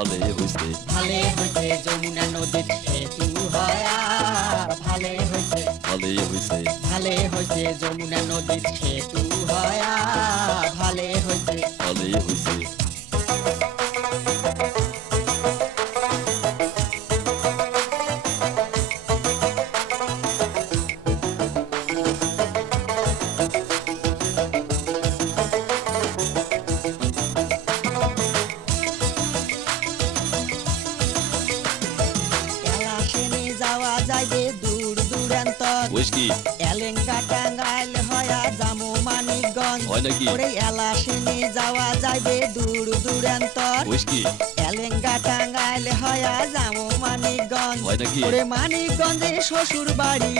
ভালে হইছে ভালে হইছে যমুনা নদীর সেতু হয়া ভালে হইছে ভালে হইছে ভালে হইছে যমুনা নদীর সেতু হয়া ভালে হইছে ভালে হইছে এলাসেনে যাওয়া যাইবে দূর দূরান্তর কইস কি এলেঙ্গা টাঙ্গাইল হয়া জামু মানিকগঞ্জ হয় নাকি? ওরে এলাসেনে যাওয়া যাইবে দূর দূরান্তর কইস কি এলেঙ্গা টাঙ্গাইল হয়া জামু মানিকগঞ্জ হয় নাকি? ওরে মানিকগঞ্জে শ্বশুর বাড়ি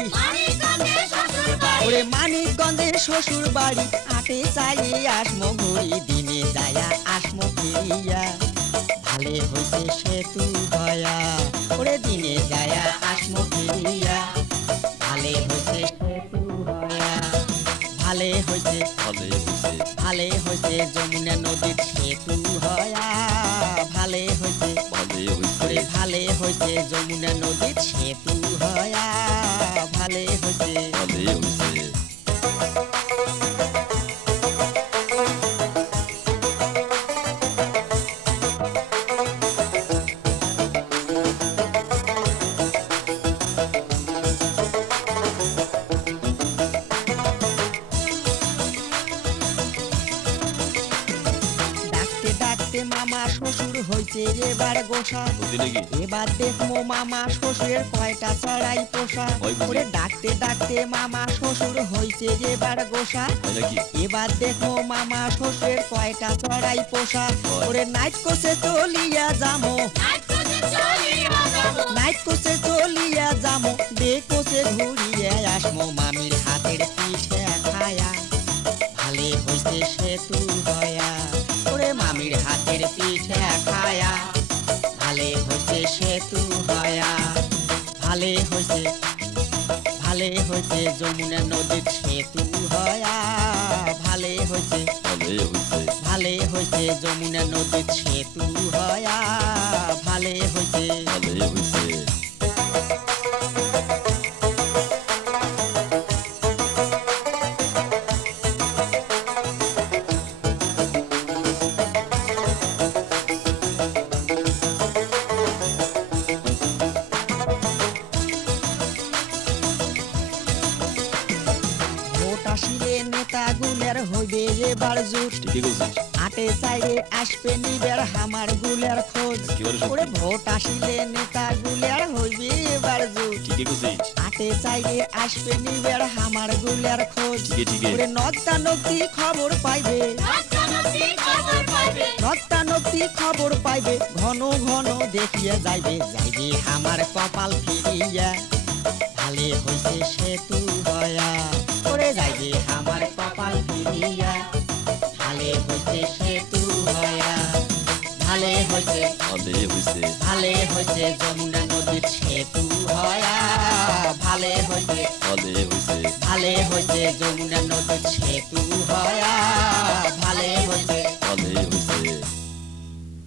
ওরে মানিকগঞ্জে শ্বশুর বাড়ি আটে চাইয়ে আসমো ঘুরি দিনে যায়া আসমো ফিরিয়া ভালে হইছে সেতু ভয়া ওরে দিনে যায়া আসমো ফিরিয়া ভালে হইছে সেতু ভয়া ভালে হইছে ভালে হইছে ভালে হইছে যমুনা নদীর সেতু হয়া ভালে হইছে ভালে হইছে ওরে ভালে হইছে যমুনা নদীর সেতু হয়া ভালে হইছে ভালে হইছে ডাকতে ডাকতে মামা শ্বশুর হইছে এবার গোসা বুঝলি নাকি এবার দেখমো মামা শ্বশুরের কয়টা চড়াই পোষা হয় বুঝি। ওরে ডাকতে ডাকতে মামা শ্বশুর হইছে এবার গোসা হয় নাকি এবার দেখমো মামা শ্বশুরের কয়টা চড়াই পোষা হয়। ওরে নাইট কোসে চলিয়া যামো নাইট কোসে চলিয়া যামো দে কোসে ঘুরিয়ে আসমো মামির হাতের পিঠে খায়া ভালে হইছে সেতু হয়া ওরে মামির হাতের পিঠে খায়া ভালে হইছে সেতু হয়া ভালে হইছে ভালে হইছে যমুনা নদীর সেতু হয়া ভালে হইছে ভালে হইছে ভালে হইছে যমুনা নদীর সেতু হয়া ভালে হইছে ভালে হইছে ভোট আসিলে নেতাগুলের হইবে এবার জুট ঠিকই কইছিস আটে চাইরে আসবে নিবের হামার গুলের খোঁজ একেবারে সত্যি। ওরে ভোট আসিলে নেতাগুলের হইবে এবার জুট ঠিকই কইছিস আটে চাইরে আসবে নিবের হামার গুলের খোঁজ ঠিকই ঠিকই ওরে নক্তা নক্তি খবর পাইবে নক্তা নক্তি খবর পাইবে ঘন ঘন দেখিয়া যাইবে যাইবে আমার কপাল ফিরিয়া ভালে হইছে সেতু হয়া ওরে যাইবে আমার কপাল ফিরিয়া ভালে হইছে সেতু হয়া ভালে হইছে ভালে হইছে ভালে হইছে যমুনা নদীর সেতু হয়া ভালে হইছে ভালে হইছে ভালে হইছে যমুনা নদীর সেতু হয়া